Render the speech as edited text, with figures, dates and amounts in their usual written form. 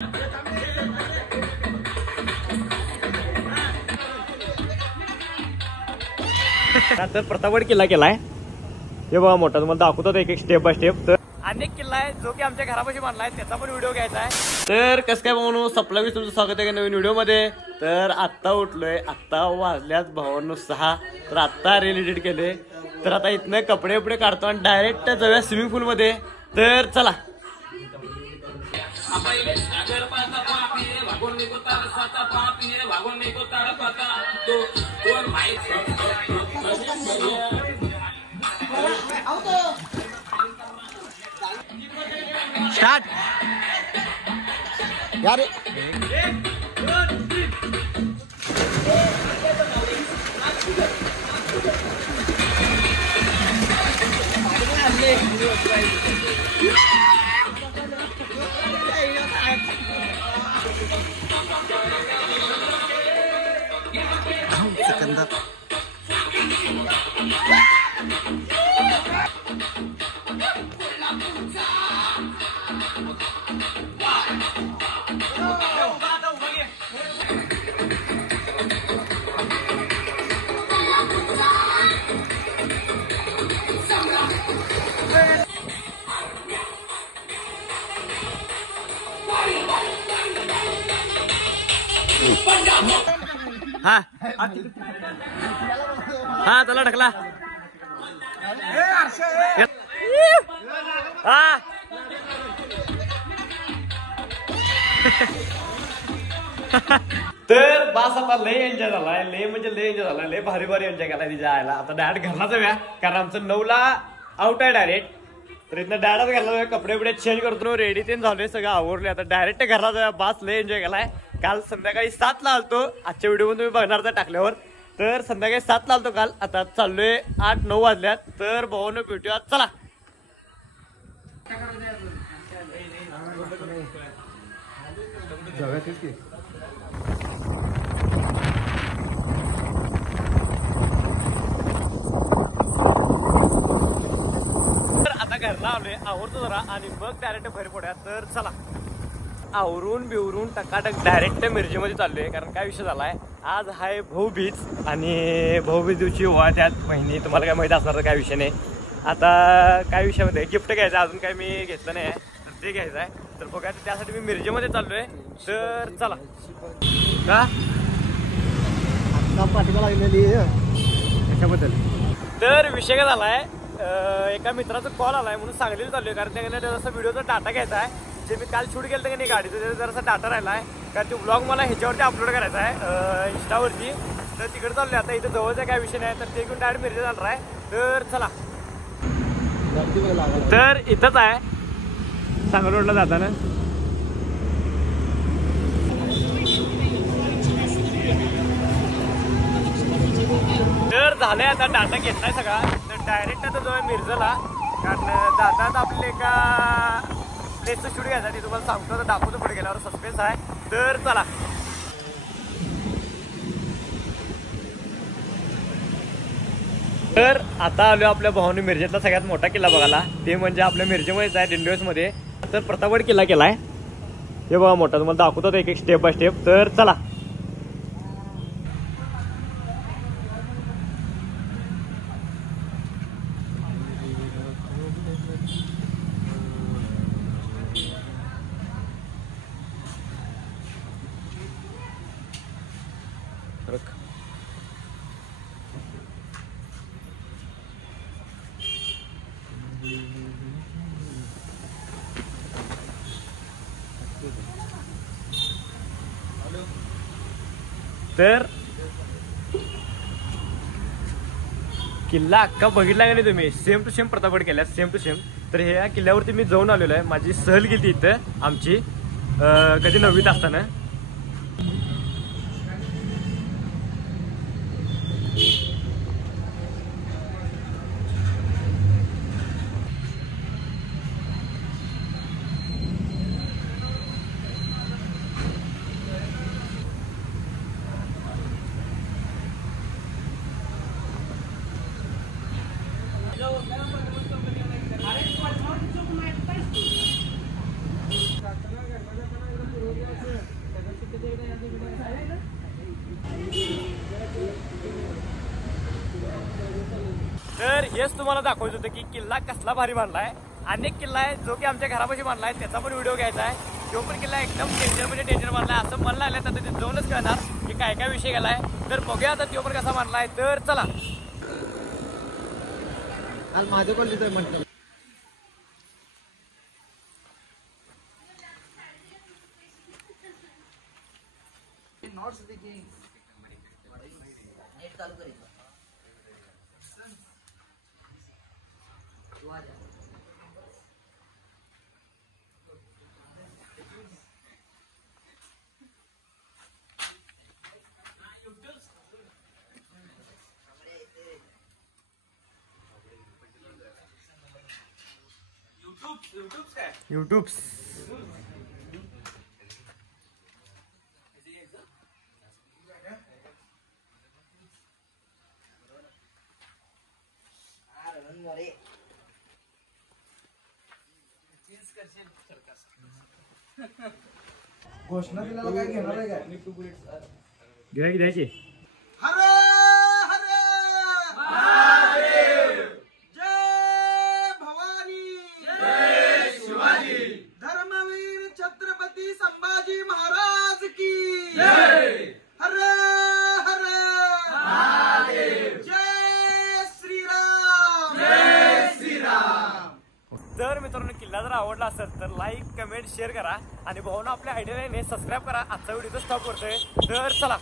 तर प्रतापगड किल्ला केलाय हे बघा मोठा, तुम्हाला दाखवतो एक एक स्टेप बाय स्टेप. तर अनेक किल्ला आहे जो की आमच्या घरापाशी बांधला आहे, त्याचा पण व्हिडिओ घ्यायचा आहे. तर कसं काय भाऊ सपलावीस तुमचं स्वागत आहे नवीन व्हिडिओ मध्ये. तर आत्ता उठलोय, आत्ता वाजल्यात भावांनो 6. तर आत्ता रील एडिट केले. तर आता इथनं कपडे वपडे काढतो आणि डायरेक्ट जाऊया स्विमिंग पूल मध्ये. तर चला. स्टार्ट यार. हा हा चला ढकला. हा तर बास आता लय एन्जॉय झालाय, लय म्हणजे लय एन्जॉय झालाय, लय भारी भारी एन्जॉय केलाय तिच्या आयला. आता डायरेक्ट घरला जाऊया कारण आमचं 9ला आउट आहे डायरेक्ट. तर इथनं डायरेक्ट घरला जाऊया, कपडे बिडे चेंज करतो, रेडी ते झालोय, सगळं आवरले. आता डायरेक्ट घरला जाऊया. बास लय एन्जॉय केलाय. काल संध्याकाळी 7ला आलतो, आजच्या व्हिडिओ मध्ये तुम्ही बघणार टाकल्यावर. तर संध्याकाळी 7ला आलतो काल, आता चाललोय 8-9 वाजल्यात. तर भाऊनं भेटूया चला. घरला आलोय, आवरतो जरा आणि मग डायरेक्ट बाहेर पडूया. तर चला. आवरून बिवरून टकाटक डायरेक्ट मिरजेमध्ये चाललोय. कारण काय विषय झालाय, आज आहे भाऊबीज आणि भाऊबीज दिवशी ओवाळ त्यात बहिणी. तुम्हाला काय माहिती असणार तर काय विषय नाही. आता काय विषयामध्ये गिफ्ट घ्यायचं, अजून काय मी घेतलं नाही तर ते घ्यायचं आहे. तर बघा त्यासाठी मी मिरजेमध्ये चाललोय. तर चला. का पाठीला लागलेली त्याच्याबद्दल तर विषय काय झालाय, एका मित्राचा कॉल आलाय म्हणून सांगलीला चाललोय. कारण त्याने जरासा व्हिडिओचा डाटा घ्यायचा आहे, जे मी काल शूट केलं की नाही गाडीचं, त्याचा जरासा डाटा राहिला आहे. कारण तो ब्लॉग मला ह्याच्यावरती अपलोड करायचा आहे इंस्टावरती. तर तिकडे चाललोय. आता इथं जवळचा काय विषय नाही, तर ते घेऊन डायरेक्ट मिरजे जाणार आहे. तर चला. तर इथंच आहे सांगली रोडला जाताना. तर झालंय, आता डाटा घेतलाय सगळा. तर डायरेक्ट आता जो आहे मिरजेला, कारण जातात आपले एका प्लेसचं शूट घ्यायचा, ते तुम्हाला सांगतो, तर दाखवतो पुढे गेल्यावर, सस्पेन्स आहे. तर चला. तर आता आलो आपल्या भावाने मिरजेतला सगळ्यात मोठा किल्ला बघायला. ते म्हणजे आपल्या मिरजेमध्येच आहे, दिंडोरीमध्ये. तर प्रतापगड किल्ला केलाय हे बघा मोठा, तुम्हाला दाखवतो एक एक स्टेप बाय स्टेप. तर चला. तर किल्ला अख्खा बघितला का नाही तुम्ही, सेम टू सेम प्रतापगड केला, सेम टू सेम. तर ह्या किल्ल्यावरती मी जाऊन आलेलो आहे. माझी सहल गेली इथं आमची कधी 9वीत असताना. हेच तुम्हाला दाखवायचं होतं की किल्ला कसला भारी बांधलाय. अनेक किल्ला आहे जो की आमच्या घरापाशी बांधलाय, त्याचा पण व्हिडिओ घ्यायचा आहे. तो पण किल्ला एकदम डेंजर म्हणजे डेंजर बांधलाय असं मला लागलं. तर तिथे जाऊनच कळणार की काय काय विषय गेलाय. तर बघूया आता तो पण कसा बांधलाय. तर चला माझं पण लिहितोय म्हटलं. युट्यूब घोषणा दिल्याला काय घेणार आहे काय? गिरायक द्यायची. हर हर महादेव, जय भवानी, जय शिवाजी, धर्मवीर छत्रपती संभाजी महाराज की जय. हर हर महादेव, जय श्रीराम, जय श्रीराम. तर मित्रांनो किल्ला जर आवडला असेल तर लाईक कमेंट शेअर करा आणि भाऊना आपल्या आयडियाने सबस्क्राईब करा. आजचा व्हिडिओ स्टॉप करतोय. तर चला.